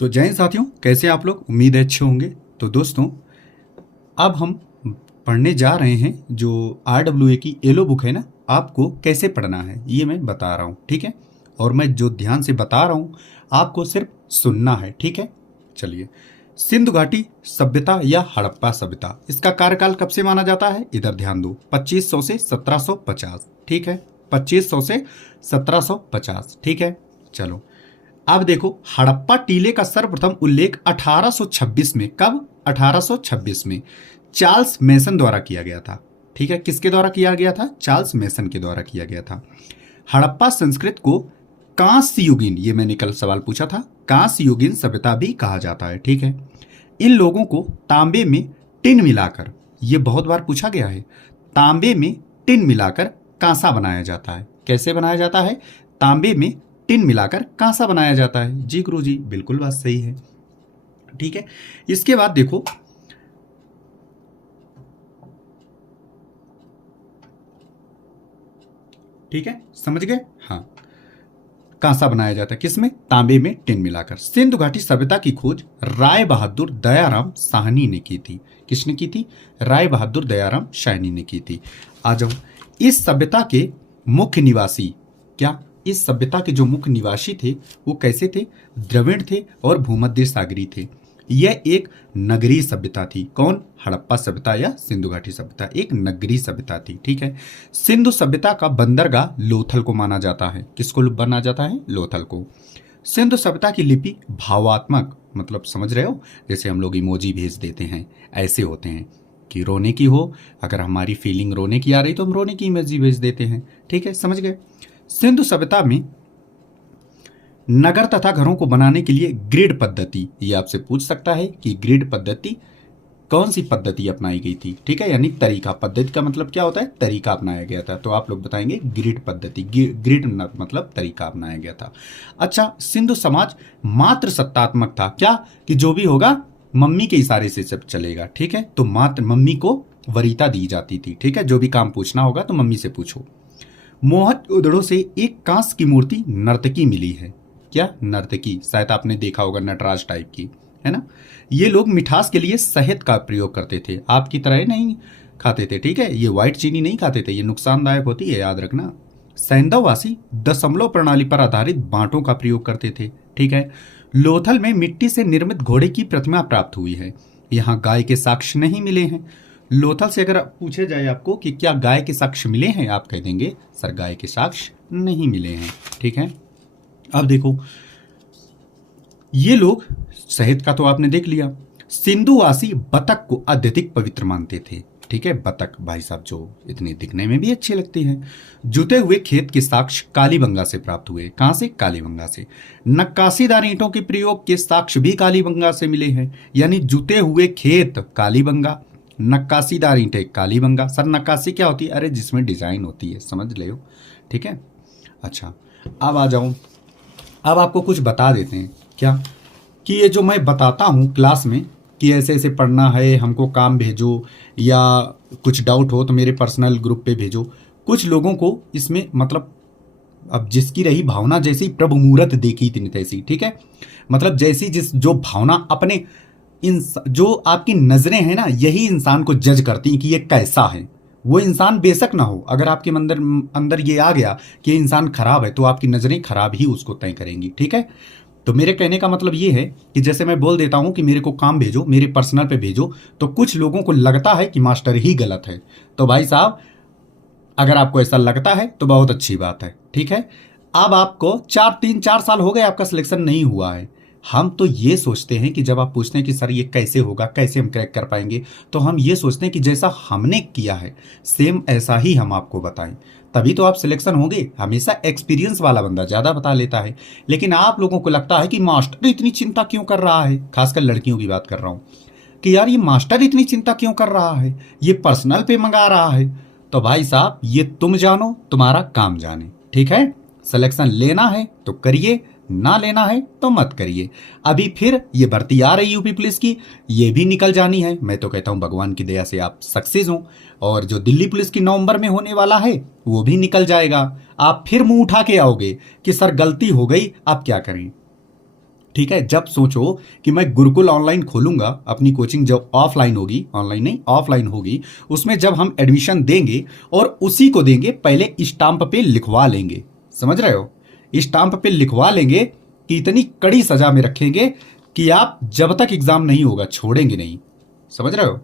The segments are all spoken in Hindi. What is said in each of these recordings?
तो जय हिंद साथियों, कैसे आप लोग? उम्मीद है अच्छे होंगे। तो दोस्तों, अब हम पढ़ने जा रहे हैं जो RWA की येलो बुक है ना, आपको कैसे पढ़ना है ये मैं बता रहा हूँ, ठीक है। और मैं जो ध्यान से बता रहा हूँ आपको सिर्फ सुनना है, ठीक है। चलिए, सिंधु घाटी सभ्यता या हड़प्पा सभ्यता, इसका कार्यकाल कब से माना जाता है? इधर ध्यान दो, 2500 से 1750, ठीक है। 2500 से 1750, ठीक है। चलो, अब देखो, हड़प्पा टीले का सर्वप्रथम उल्लेख 1826 में, कब? 1826 में चार्ल्स मेसन द्वारा किया गया था, ठीक है। किसके द्वारा किया गया था? चार्ल्स मेसन के द्वारा किया गया था। हड़प्पा संस्कृत को कांस्य युगीन, ये मैंने कल सवाल पूछा था, कांस्य युगीन सभ्यता भी कहा जाता है, ठीक है। इन लोगों को तांबे में टिन मिलाकर, ये बहुत बार पूछा गया है, तांबे में टिन मिलाकर कांसा बनाया जाता है। कैसे बनाया जाता है? तांबे में टिन मिलाकर कांसा बनाया जाता है। जी गुरु जी, बिल्कुल बात सही है, ठीक है। इसके बाद देखो, ठीक है, समझ गए? हाँ, कांसा बनाया जाता है किसमें? तांबे में टिन मिलाकर। सिंधु घाटी सभ्यता की खोज राय बहादुर दयाराम साहनी ने की थी। किसने की थी? राय बहादुर दयाराम साहनी ने की थी। आ जाओ, इस सभ्यता के मुख्य निवासी, क्या इस सभ्यता के जो मुख्य निवासी थे वो कैसे थे? द्रविड़ थे और भूमध्य सागरी थे। यह एक नगरीय सभ्यता थी। कौन? हड़प्पा सभ्यता या सिंधु घाटी सभ्यता एक नगरीय सभ्यता थी, ठीक है। सिंधु सभ्यता का बंदरगाह लोथल को माना जाता है। किसको माना जाता है? लोथल को। सिंधु सभ्यता की लिपि भावात्मक, मतलब समझ रहे हो, जैसे हम लोग इमोजी भेज देते हैं, ऐसे होते हैं कि रोने की हो, अगर हमारी फीलिंग रोने की आ रही तो हम रोने की इमोजी भेज देते हैं, ठीक है, समझ गए। सिंधु सभ्यता में नगर तथा घरों को बनाने के लिए ग्रिड पद्धति, ये आपसे पूछ सकता है कि ग्रिड पद्धति कौन सी पद्धति अपनाई गई थी, ठीक है, यानी तरीका। पद्धति का मतलब क्या होता है? तरीका अपनाया गया था। तो आप लोग बताएंगे ग्रिड पद्धति। ग्रिड मतलब तरीका अपनाया गया था। अच्छा, सिंधु समाज मात्र सत्तात्मक था। क्या? कि जो भी होगा मम्मी के इशारे से सब चलेगा, ठीक है। तो मात्र मम्मी को वरीयता दी जाती थी, ठीक है। जो भी काम पूछना होगा तो मम्मी से पूछो। मोहनजोदड़ो से एक कांस्य की मूर्ति नर्तकी मिली है। क्या? नर्तकी, शायद आपने देखा होगा, नटराज टाइप की, है ना। ये लोग मिठास के लिए शहद का प्रयोग करते थे, आपकी तरह नहीं खाते थे, ठीक है। ये व्हाइट चीनी नहीं खाते थे, ये नुकसानदायक होती है, याद रखना। सैंधववासी दशमलव प्रणाली पर आधारित बांटों का प्रयोग करते थे, ठीक है। लोथल में मिट्टी से निर्मित घोड़े की प्रतिमा प्राप्त हुई है। यहाँ गाय के साक्ष्य नहीं मिले हैं। लोथल से अगर पूछे जाए आपको कि क्या गाय के साक्ष्य मिले हैं, आप कह देंगे सर गाय के साक्ष्य नहीं मिले हैं, ठीक है। अब देखो, ये लोग, शहद का तो आपने देख लिया। सिंधुवासी बतख को अत्यधिक पवित्र मानते थे, ठीक है। बतख भाई साहब जो इतने दिखने में भी अच्छी लगती हैं। जुते हुए खेत के साक्ष्य कालीबंगा से प्राप्त हुए। कहां से? कालीबंगा से। नक्काशीदार ईंटों के प्रयोग के साक्ष्य भी कालीबंगा से मिले हैं। यानी जुते हुए खेत कालीबंगा, नक्काशीदार ईंटें कालीबंगा। सर नक्काशी क्या होती है? अरे जिसमें डिजाइन होती है, समझ ले, ठीक है। अच्छा, अब आ जाऊं, अब आपको कुछ बता देते हैं। क्या? कि ये जो मैं बताता हूँ क्लास में कि ऐसे ऐसे पढ़ना है, हमको काम भेजो, या कुछ डाउट हो तो मेरे पर्सनल ग्रुप पे भेजो। कुछ लोगों को इसमें मतलब, अब जिसकी रही भावना, जैसी प्रभु मुहूर्त देखी तिन तैसी, ठीक है। मतलब जैसी जिस जो भावना अपने जो आपकी नजरें हैं ना, यही इंसान को जज करती हैं कि ये कैसा है। वो इंसान बेशक ना हो, अगर आपके अंदर अंदर ये आ गया कि ये इंसान खराब है तो आपकी नजरें खराब ही उसको तय करेंगी, ठीक है। तो मेरे कहने का मतलब ये है कि जैसे मैं बोल देता हूं कि मेरे को काम भेजो, मेरे पर्सनल पे भेजो, तो कुछ लोगों को लगता है कि मास्टर ही गलत है। तो भाई साहब, अगर आपको ऐसा लगता है तो बहुत अच्छी बात है, ठीक है। अब आपको 4 साल हो गए, आपका सिलेक्शन नहीं हुआ है। हम तो ये सोचते हैं कि जब आप पूछते हैं कि सर ये कैसे होगा, कैसे हम क्रैक कर पाएंगे, तो हम ये सोचते हैं कि जैसा हमने किया है सेम ऐसा ही हम आपको बताएं, तभी तो आप सिलेक्शन होंगे। हमेशा एक्सपीरियंस वाला बंदा ज़्यादा बता लेता है। लेकिन आप लोगों को लगता है कि मास्टर इतनी चिंता क्यों कर रहा है, खासकर लड़कियों की बात कर रहा हूँ, कि यार ये मास्टर इतनी चिंता क्यों कर रहा है, ये पर्सनल पे मंगा रहा है। तो भाई साहब, ये तुम जानो, तुम्हारा काम जाने, ठीक है। सिलेक्शन लेना है तो करिए, ना लेना है तो मत करिए। अभी फिर ये भर्ती आ रही यूपी पुलिस की, ये भी निकल जानी है। मैं तो कहता हूं भगवान की दया से आप सक्सेस हो। और जो दिल्ली पुलिस की नवंबर में होने वाला है वो भी निकल जाएगा। आप फिर मुंह उठा के आओगे कि सर गलती हो गई, आप क्या करें, ठीक है, जब सोचो कि मैं गुरुकुल ऑनलाइन खोलूंगा, अपनी कोचिंग जब ऑफलाइन होगी, ऑनलाइन नहीं ऑफलाइन होगी, उसमें जब हम एडमिशन देंगे और उसी को देंगे, पहले स्टाम्प पे लिखवा लेंगे, समझ रहे हो, स्टाम्प पे लिखवा लेंगे कि इतनी कड़ी सजा में रखेंगे कि आप जब तक एग्जाम नहीं होगा छोड़ेंगे नहीं, समझ रहे हो।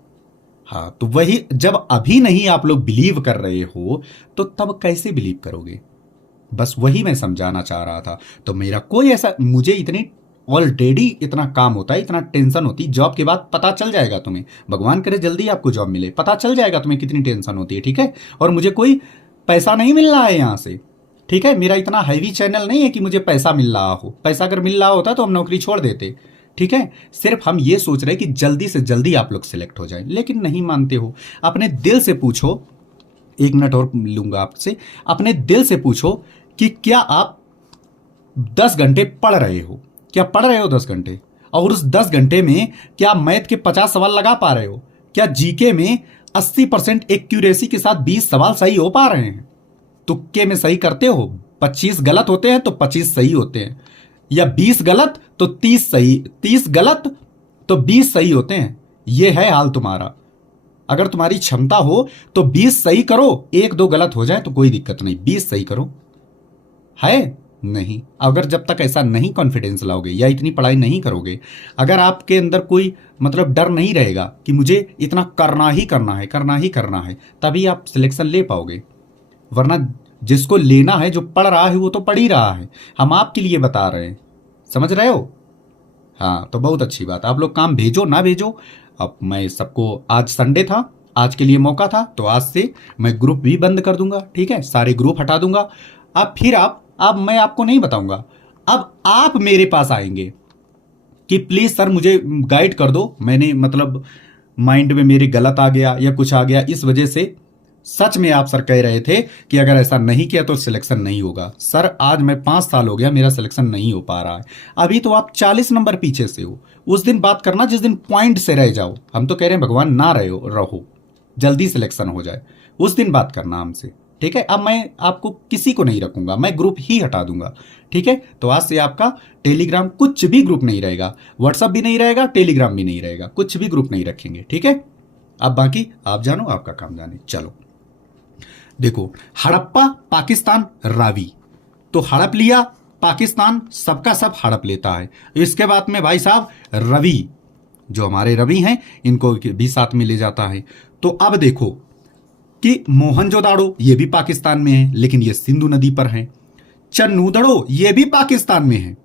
हाँ, तो वही जब अभी नहीं आप लोग बिलीव कर रहे हो तो तब कैसे बिलीव करोगे, बस वही मैं समझाना चाह रहा था। तो मेरा कोई ऐसा, मुझे इतनी ऑलरेडी इतना काम होता है, इतना टेंशन होती, जॉब के बाद पता चल जाएगा तुम्हें, भगवान करे जल्दी आपको जॉब मिले, पता चल जाएगा तुम्हें कितनी टेंशन होती है, ठीक है। और मुझे कोई पैसा नहीं मिल रहा है यहाँ से, ठीक है, मेरा इतना हैवी चैनल नहीं है कि मुझे पैसा मिल रहा हो, पैसा अगर मिल रहा होता तो हम नौकरी छोड़ देते, ठीक है। सिर्फ हम ये सोच रहे हैं कि जल्दी से जल्दी आप लोग सिलेक्ट हो जाए, लेकिन नहीं मानते हो। अपने दिल से पूछो, 1 मिनट और लूंगा आपसे, अपने दिल से पूछो कि क्या आप 10 घंटे पढ़ रहे हो, क्या पढ़ रहे हो 10 घंटे, और उस 10 घंटे में क्या मैथ के 50 सवाल लगा पा रहे हो, क्या जीके में 80% एक्यूरेसी के साथ 20 सवाल सही हो पा रहे हैं, तुक्के में सही करते हो, 25 गलत होते हैं तो 25 सही होते हैं, या 20 गलत तो 30 सही, 30 गलत तो 20 सही होते हैं, यह है हाल तुम्हारा। अगर तुम्हारी क्षमता हो तो 20 सही करो, 1-2 गलत हो जाए तो कोई दिक्कत नहीं, 20 सही करो, है नहीं। अगर जब तक ऐसा नहीं कॉन्फिडेंस लाओगे या इतनी पढ़ाई नहीं करोगे, अगर आपके अंदर कोई मतलब डर नहीं रहेगा कि मुझे इतना करना ही करना है, करना ही करना है, तभी आप सिलेक्शन ले पाओगे। वरना जिसको लेना है, जो पढ़ रहा है वो तो पढ़ ही रहा है, हम आपके लिए बता रहे हैं, समझ रहे हो। हाँ, तो बहुत अच्छी बात, आप लोग काम भेजो ना भेजो। अब मैं सबको, आज संडे था, आज के लिए मौका था, तो आज से मैं ग्रुप भी बंद कर दूंगा, ठीक है, सारे ग्रुप हटा दूंगा। अब फिर अब मैं आपको नहीं बताऊंगा, अब आप मेरे पास आएंगे कि प्लीज सर मुझे गाइड कर दो, मैंने मतलब माइंड में मेरे गलत आ गया या कुछ आ गया, इस वजह से सच में आप सर कह रहे थे कि अगर ऐसा नहीं किया तो सिलेक्शन नहीं होगा। सर आज मैं 5 साल हो गया, मेरा सिलेक्शन नहीं हो पा रहा है, अभी तो आप 40 नंबर पीछे से हो। उस दिन बात करना जिस दिन पॉइंट से रह जाओ, हम तो कह रहे हैं भगवान ना रहो, जल्दी सिलेक्शन हो जाए, उस दिन बात करना हमसे, ठीक है। अब मैं आपको किसी को नहीं रखूंगा, मैं ग्रुप ही हटा दूंगा, ठीक है। तो आज से आपका टेलीग्राम कुछ भी ग्रुप नहीं रहेगा, व्हाट्सअप भी नहीं रहेगा, टेलीग्राम भी नहीं रहेगा, कुछ भी ग्रुप नहीं रखेंगे, ठीक है। अब बाकी आप जानो, आपका काम जाने। चलो देखो, हड़प्पा पाकिस्तान रावी, तो हड़प लिया पाकिस्तान, सबका सब हड़प लेता है। इसके बाद में भाई साहब रवि, जो हमारे रवि हैं, इनको भी साथ में ले जाता है। तो अब देखो कि मोहनजोदाड़ो ये भी पाकिस्तान में है, लेकिन ये सिंधु नदी पर है। चन्नूदड़ो ये भी पाकिस्तान में है,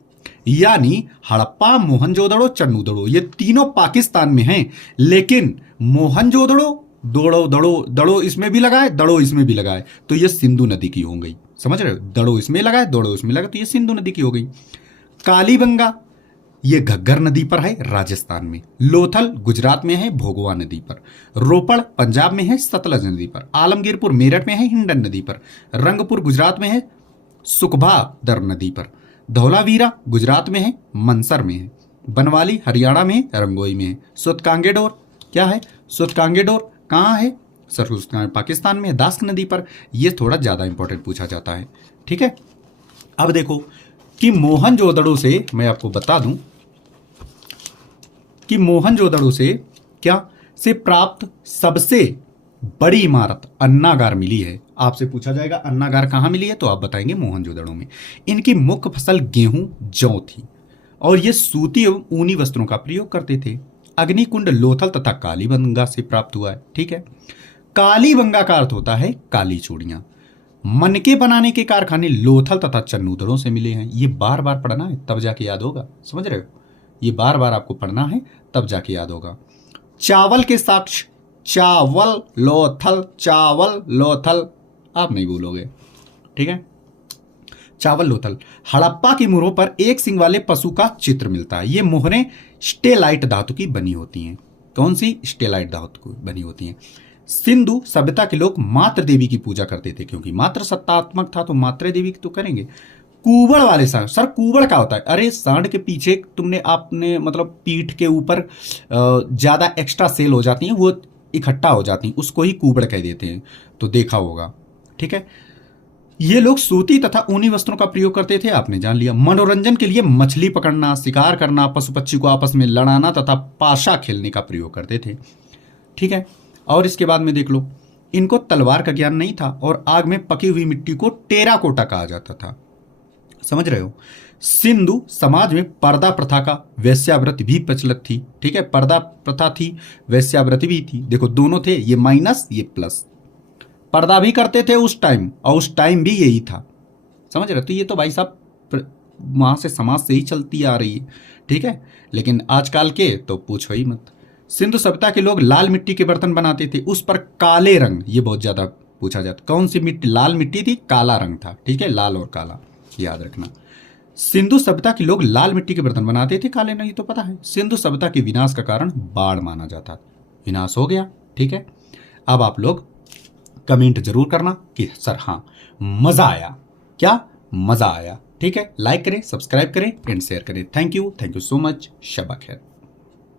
यानी हड़प्पा, मोहनजोदड़ो, चन्नूदड़ो ये तीनों पाकिस्तान में हैं, लेकिन मोहनजोदड़ो, दड़ो दड़ो दड़ो इसमें भी लगाए, दड़ो इसमें भी लगाए, तो ये सिंधु नदी की हो गई, समझ रहे हो, दड़ो इसमें लगाए, दड़ो इसमें लगाए, तो ये सिंधु नदी की हो गई। कालीबंगा ये घग्गर नदी पर है राजस्थान में, लोथल गुजरात में है भोगवा नदी पर, रोपड़ पंजाब में है सतलज नदी पर, आलमगीरपुर मेरठ में है हिंडन नदी पर, रंगपुर गुजरात में है सुखभा दर नदी पर, धौलावीरा गुजरात में है मनसर में है, बनवाली हरियाणा में है रंगोई में है, सुतकांगेडोर क्या है, सुतकांगेडोर कहाँ है सर, पाकिस्तान में है दास्क नदी पर। यह थोड़ा ज्यादा इंपॉर्टेंट पूछा जाता है, ठीक है। अब देखो कि मोहनजोदड़ो से मैं आपको बता दूं कि मोहनजोदड़ो से क्या से प्राप्त सबसे बड़ी इमारत अन्नागार मिली है। आपसे पूछा जाएगा अन्नागार कहां मिली है, तो आप बताएंगे मोहनजोदड़ो में। इनकी मुख्य फसल गेहूं जौ थी और ये सूती एवं ऊनी वस्त्रों का प्रयोग करते थे। अग्निकुंड लोथल तथा कालीबंगा से प्राप्त हुआ है, ठीक है। कालीबंगा का अर्थ होता है काली चूड़ियां। मनके बनाने के कारखाने लोथल तथा चन्नूदड़ों से मिले हैं। ये बार बार पढ़ना है तब जाके याद होगा, समझ रहे हो, ये बार बार आपको पढ़ना है तब जाके याद होगा। चावल के साक्ष्य चावल लोथल, चावल लोथल आप नहीं भूलोगे, ठीक है। चावल लोथल। हड़प्पा की मुहरों पर एक सिंग वाले पशु का चित्र मिलता है। ये मोहरें स्टेलाइट धातु की बनी होती हैं। कौन सी? स्टेलाइट धातु की बनी होती हैं। सिंधु सभ्यता के लोग मात्र देवी की पूजा करते थे, क्योंकि मात्र सत्तात्मक था तो मात्र देवी की तो करेंगे। कुबड़ वाले सांड, सर कुबड़ क्या होता है? अरे सांड के पीछे तुमने आपने मतलब पीठ के ऊपर ज्यादा एक्स्ट्रा सेल हो जाती हैं, वो इकट्ठा हो जाती हैं, उसको ही कुबड़ कह देते हैं, तो देखा होगा, ठीक है। ये लोग सूती तथा ऊनी वस्त्रों का प्रयोग करते थे, आपने जान लिया। मनोरंजन के लिए मछली पकड़ना, शिकार करना, पशु पक्षी को आपस में लड़ाना तथा पाशा खेलने का प्रयोग करते थे। ठीक है, और इसके बाद में देख लो, इनको तलवार का ज्ञान नहीं था और आग में पकी हुई मिट्टी को टेराकोटा कहा जाता था। समझ रहे हो। सिंधु समाज में पर्दा प्रथा का वेश्याव्रत भी प्रचलित थी। ठीक है, पर्दा प्रथा थी, वेश्याव्रत भी थी। देखो दोनों थे, ये माइनस ये प्लस। पर्दा भी करते थे उस टाइम, और उस टाइम भी यही था। समझ रहे। तो ये तो भाई साहब वहां से समाज से ही चलती आ रही है। ठीक है, लेकिन आजकल के तो पूछो ही मत। सिंधु सभ्यता के लोग लाल मिट्टी के बर्तन बनाते थे, उस पर काले रंग, ये बहुत ज्यादा पूछा जाता। कौन सी मिट्टी? लाल मिट्टी थी, काला रंग था। ठीक है, लाल और काला याद रखना। सिंधु सभ्यता के लोग लाल मिट्टी के बर्तन बनाते थे, काले नहीं तो पता है। सिंधु सभ्यता के विनाश का कारण बाढ़ माना जाता। विनाश हो गया। ठीक है, अब आप लोग कमेंट जरूर करना कि सर हाँ मजा आया, क्या मजा आया। ठीक है, लाइक करें, सब्सक्राइब करें एंड शेयर करें। Thank you so much. शबा खैर।